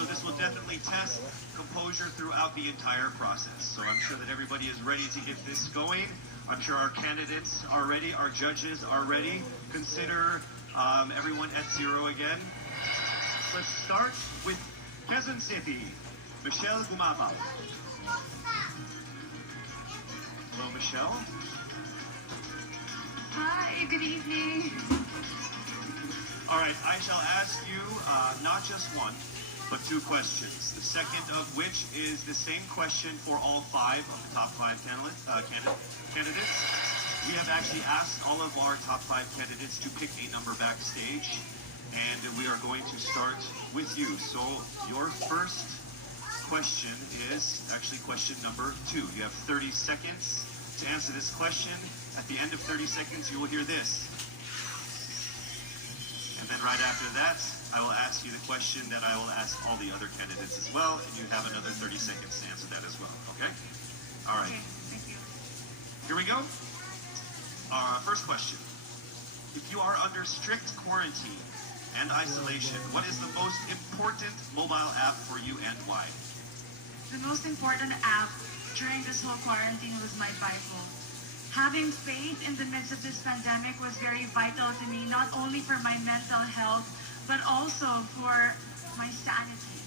So this will definitely test composure throughout the entire process. So I'm sure that everybody is ready to get this going. I'm sure our candidates are ready, our judges are ready. Consider everyone at zero again. Let's start with Quezon City, Michelle Gumabao. Hello, Michelle. Hi, good evening. All right, I shall ask you not just one, but two questions. The second of which is the same question for all five of the top five candidates. We have actually asked all of our top five candidates to pick a number backstage, and we are going to start with you. So your first question is actually question number 2. You have 30 seconds to answer this question. At the end of 30 seconds, you will hear this. And then right after that, I will ask you the question that I will ask all the other candidates as well, and you have another 30 seconds to answer that as well, okay? All right. Okay, thank you. Here we go. First question. If you are under strict quarantine and isolation, what is the most important mobile app for you and why? The most important app during this whole quarantine was my Bible. Having faith in the midst of this pandemic was very vital to me, not only for my mental health, but also for my sanity.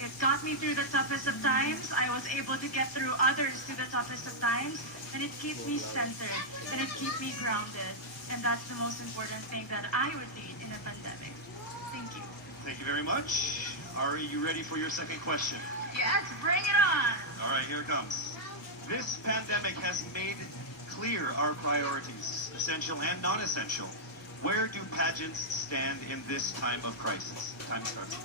It got me through the toughest of times. I was able to get through others through the toughest of times, and it keeps me centered, and it keeps me grounded. And that's the most important thing that I would need in a pandemic. Thank you. Thank you very much. Are you ready for your second question? Yes, bring it on. All right, here it comes. This pandemic has made clear our priorities, essential and non-essential. Where do pageants stand in this time of crisis? Time starts.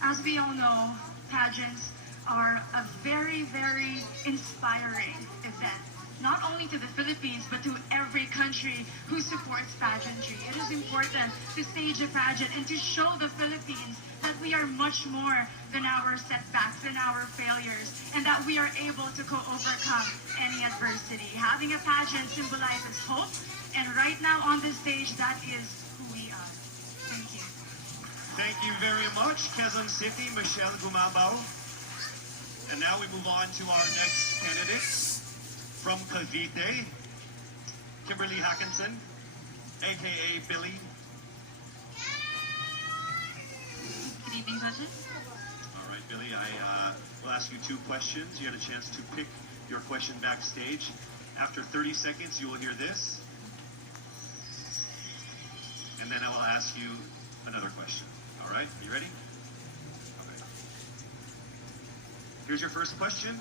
As we all know, pageants are a very, very inspiring event. Not only to the Philippines, but to every country who supports pageantry. It is important to stage a pageant and to show the Philippines that we are much more than our setbacks and our failures, and that we are able to overcome any adversity. Having a pageant symbolizes hope, and right now on the stage, that is who we are. Thank you. Thank you very much, Quezon City, Michelle Gumabao. And now we move on to our next candidates. From Cavite, Kimberly Hackinson, a.k.a. Billy. Good evening, judges. All right, Billy, I will ask you two questions. You had a chance to pick your question backstage. After 30 seconds, you will hear this. And then I will ask you another question. All right, are you ready? Okay. Here's your first question.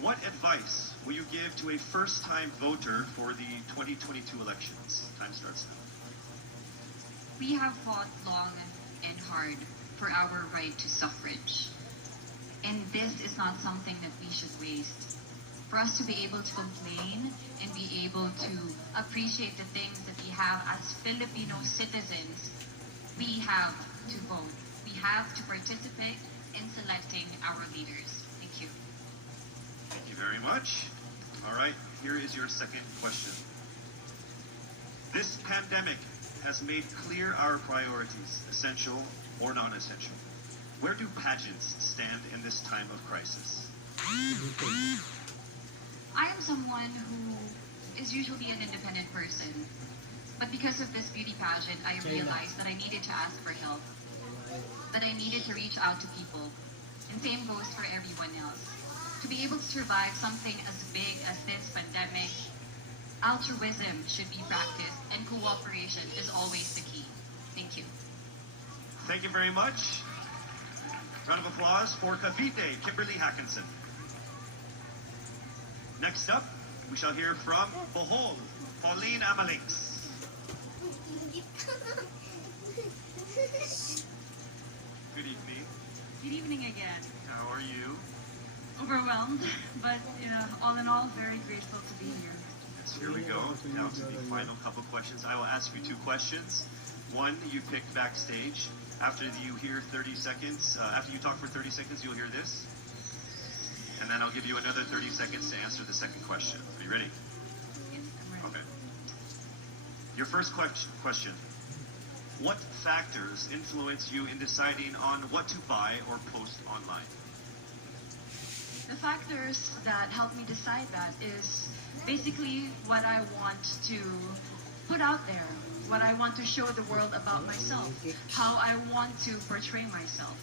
What advice will you give to a first-time voter for the 2022 elections? Time starts now. We have fought long and hard for our right to suffrage. And this is not something that we should waste. For us to be able to complain and be able to appreciate the things that we have as Filipino citizens, we have to vote. We have to participate in selecting our leaders. Thank you. Thank you very much. All right, here is your second question. This pandemic has made clear our priorities, essential or non-essential. Where do pageants stand in this time of crisis? I am someone who is usually an independent person. But because of this beauty pageant, I realized that I needed to ask for help. That I needed to reach out to people. And same goes for everyone else. To be able to survive something as big as this pandemic, altruism should be practiced and cooperation is always the key. Thank you. Thank you very much. Round of applause for Cavite, Kimberly Hackinson. Next up, we shall hear from Bohol, Pauline Amalix. Good evening. Good evening again. How are you? Overwhelmed, but all in all, very grateful to be here. Yes, here we go. Down to the final couple questions. I will ask you two questions. One, you pick backstage. After you hear 30 seconds, after you talk for 30 seconds, you'll hear this. And then I'll give you another 30 seconds to answer the second question. Are you ready? Yes, I'm ready. Okay. Your first question. What factors influence you in deciding on what to buy or post online? The factors that help me decide that is basically what I want to put out there, what I want to show the world about myself, how I want to portray myself.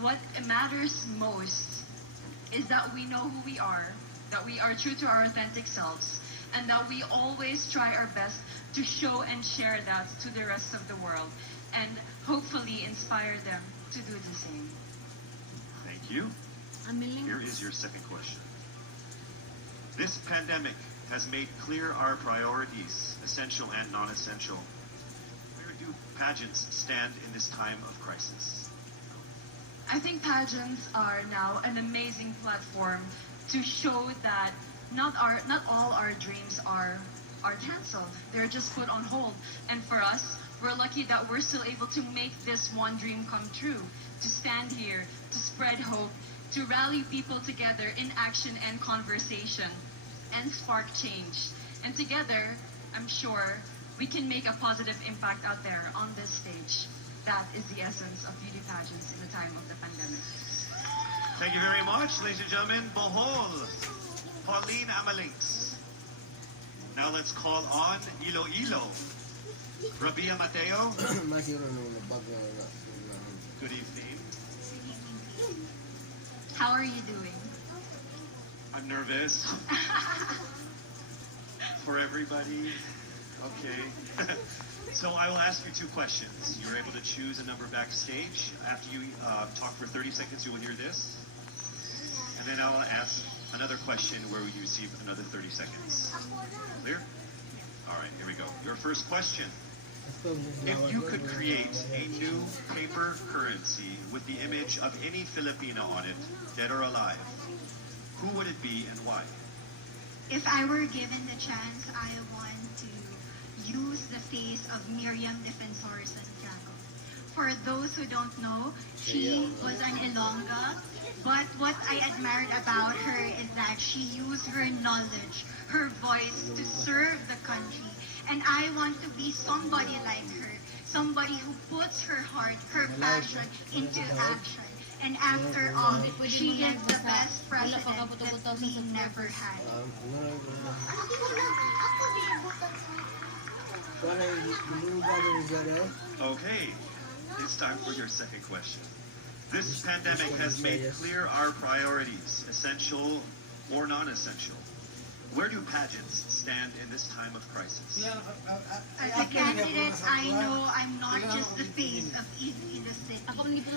What matters most is that we know who we are, that we are true to our authentic selves, and that we always try our best to show and share that to the rest of the world, and hopefully inspire them to do the same. Thank you. Here is your second question. This pandemic has made clear our priorities, essential and non-essential. Where do pageants stand in this time of crisis? I think pageants are now an amazing platform to show that not all our dreams are canceled. They're just put on hold. And for us, we're lucky that we're still able to make this one dream come true, to stand here, to spread hope, to rally people together in action and conversation, and spark change. And together, I'm sure, we can make a positive impact out there on this stage. That is the essence of beauty pageants in the time of the pandemic. Thank you very much, ladies and gentlemen. Bohol, Pauline Amalinks. Now let's call on Iloilo, Rabia Mateo. Good evening. How are you doing? I'm nervous. For everybody. Okay. So I will ask you two questions. You're able to choose a number backstage. After you talk for 30 seconds, you will hear this. And then I will ask another question where you receive another 30 seconds. Clear? All right, here we go. Your first question. If you could create a new paper currency with the image of any Filipino on it, dead or alive, who would it be and why? If I were given the chance, I want to use the face of Miriam Defensor Santiago. For those who don't know, she was an Ilongga, but what I admired about her is that she used her knowledge, her voice to serve the country. And I want to be somebody like her, somebody who puts her heart, her passion into action. And after all, she is the best president that we never had. Okay, it's time for your second question. This pandemic has made clear our priorities, essential or non-essential. Where do pageants stand in this time of crisis? As a candidate, I know I'm not just the face of Easy in the City,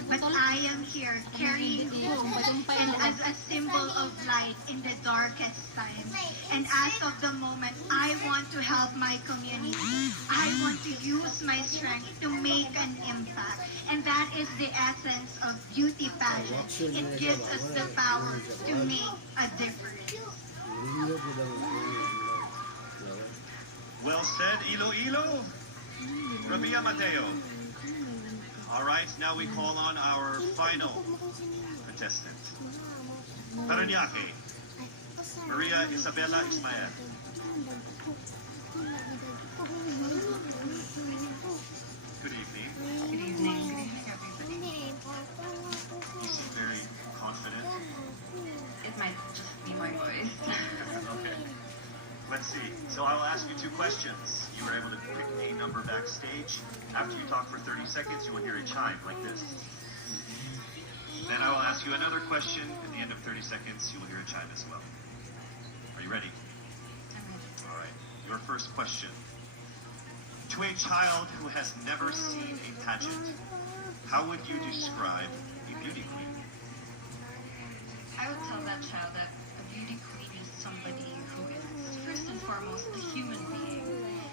but I am here carrying hope and as a symbol of light in the darkest time. And as of the moment, I want to help my community. I want to use my strength to make an impact. And that is the essence of beauty pageant. It gives us the power to make a difference. Well said, Iloilo. Rabia Mateo. All right, now we call on our final contestant. Parañaque, Maria Isabella Ismael. Good evening. Good evening, everybody. You seem very confident. It might just be my voice. Okay. Let's see. So I will ask you two questions. You were able to pick a number backstage. After you talk for 30 seconds, you will hear a chime like this. Then I will ask you another question. At the end of 30 seconds, you will hear a chime as well. Are you ready? I'm ready. All right. Your first question. To a child who has never seen a pageant, how would you describe a beauty queen? I would tell that child that a beauty queen is somebody who is first and foremost a human being.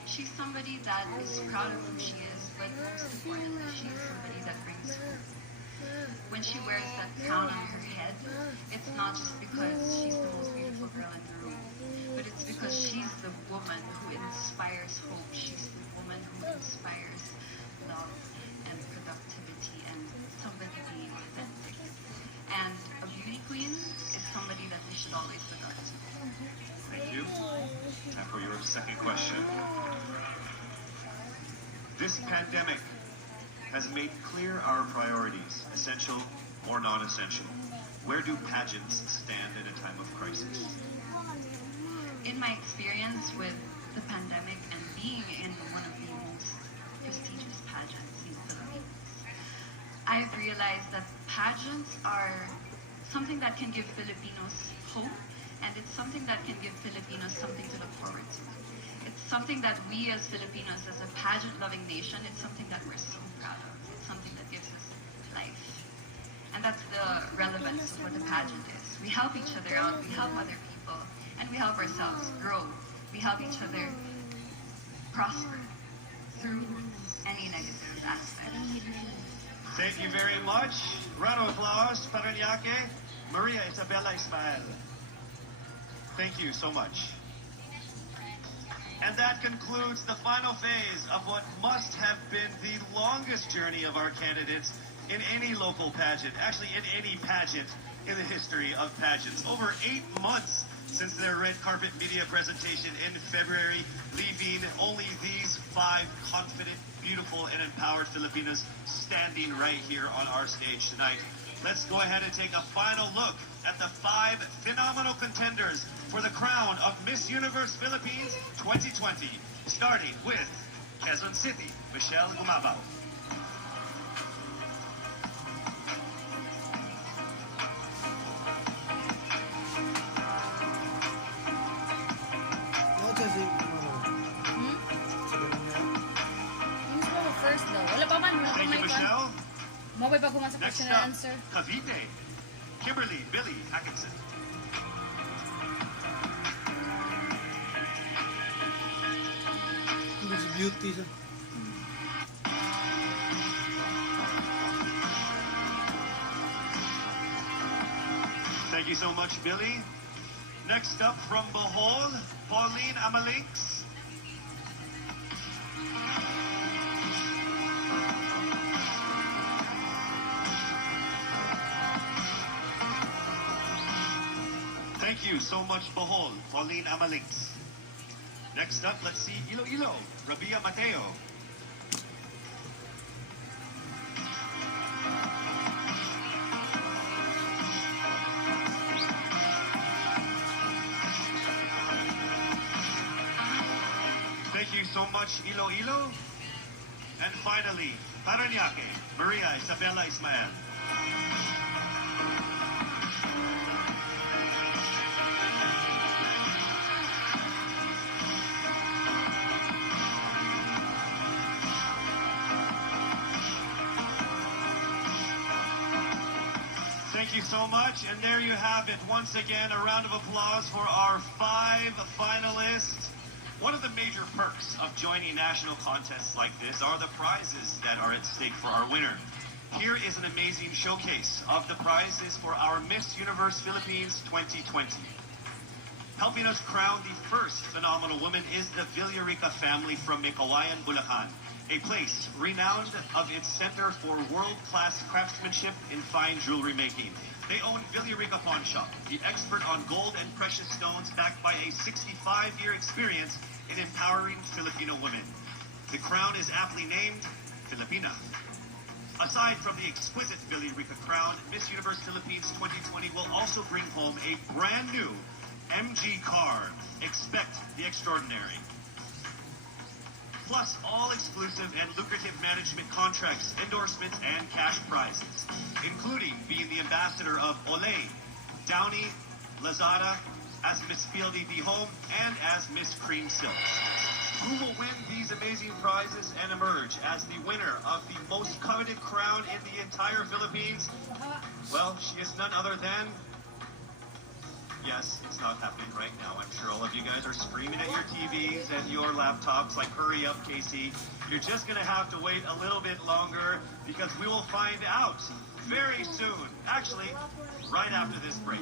She's somebody that is proud of who she is, but most importantly, she's somebody that brings hope. When she wears that crown on her head, it's not just because she's the most beautiful girl in the room, but it's because she's the woman who inspires hope. She's the woman who inspires love and productivity and somebody being authentic. And a beauty queen is somebody that we should always look up to. Thank you. Time for your second question. This pandemic has made clear our priorities, essential or non-essential. Where do pageants stand in a time of crisis? In my experience with the pandemic and being in one of the most prestigious pageants in the Philippines, I've realized that pageants are something that can give Filipinos hope, and it's something that can give Filipinos something to look forward to. It's something that we as Filipinos, as a pageant-loving nation, it's something that we're so proud of. It's something that gives us life. And that's the relevance of what a pageant is. We help each other out, we help other people, and we help ourselves grow. We help each other prosper through any negative aspect. Thank you very much. Round of applause, Parañaque, Maria Isabela Ismael. Thank you so much. And that concludes the final phase of what must have been the longest journey of our candidates in any local pageant, actually in any pageant in the history of pageants. Over 8 months since their red carpet media presentation in February, leaving only these 5 confident, beautiful, and empowered Filipinas standing right here on our stage tonight. Let's go ahead and take a final look at the 5 phenomenal contenders for the crown of Miss Universe Philippines 2020, starting with Quezon City, Michelle Gumabao. First daw. Wala pa man. Thank you, Michelle. Mabay pa kuman sa Next question and up, answer. Cavite, Kimberly Billy Atkinson. It's beauty. Thank you so much, Billy. Next up from Bohol, Pauline Amalinks. Thank you so much, Bohol, Pauline Amalinks. Next up, let's see Iloilo, Rabia Mateo. Thank you so much, Iloilo. And finally, Parañaque, Maria Isabela Ismael. Thank you so much. And there you have it. Once again, a round of applause for our 5 finalists. One of the major perks of joining national contests like this are the prizes that are at stake for our winner. Here is an amazing showcase of the prizes for our Miss Universe Philippines 2020. Helping us crown the first phenomenal woman is the Villarica family from Mikawayan, Bulacan, a place renowned of its center for world-class craftsmanship in fine jewelry making. They own Villarica Pawn Shop, the expert on gold and precious stones, backed by a 65-year experience in empowering Filipino women. The crown is aptly named Filipina. Aside from the exquisite Villarica crown, Miss Universe Philippines 2020 will also bring home a brand new MG car. Expect the extraordinary. Plus all exclusive and lucrative management contracts, endorsements, and cash prizes, including being the ambassador of Olay, Downy, Lazada, as Miss Fieldy V Home, and as Miss Cream Silk. Who will win these amazing prizes and emerge as the winner of the most coveted crown in the entire Philippines? Well, she is none other than... Yes, it's not happening right now. I'm sure all of you guys are screaming at your TVs and your laptops like, hurry up, Casey. You're just going to have to wait a little bit longer because we will find out very soon. Actually, right after this break.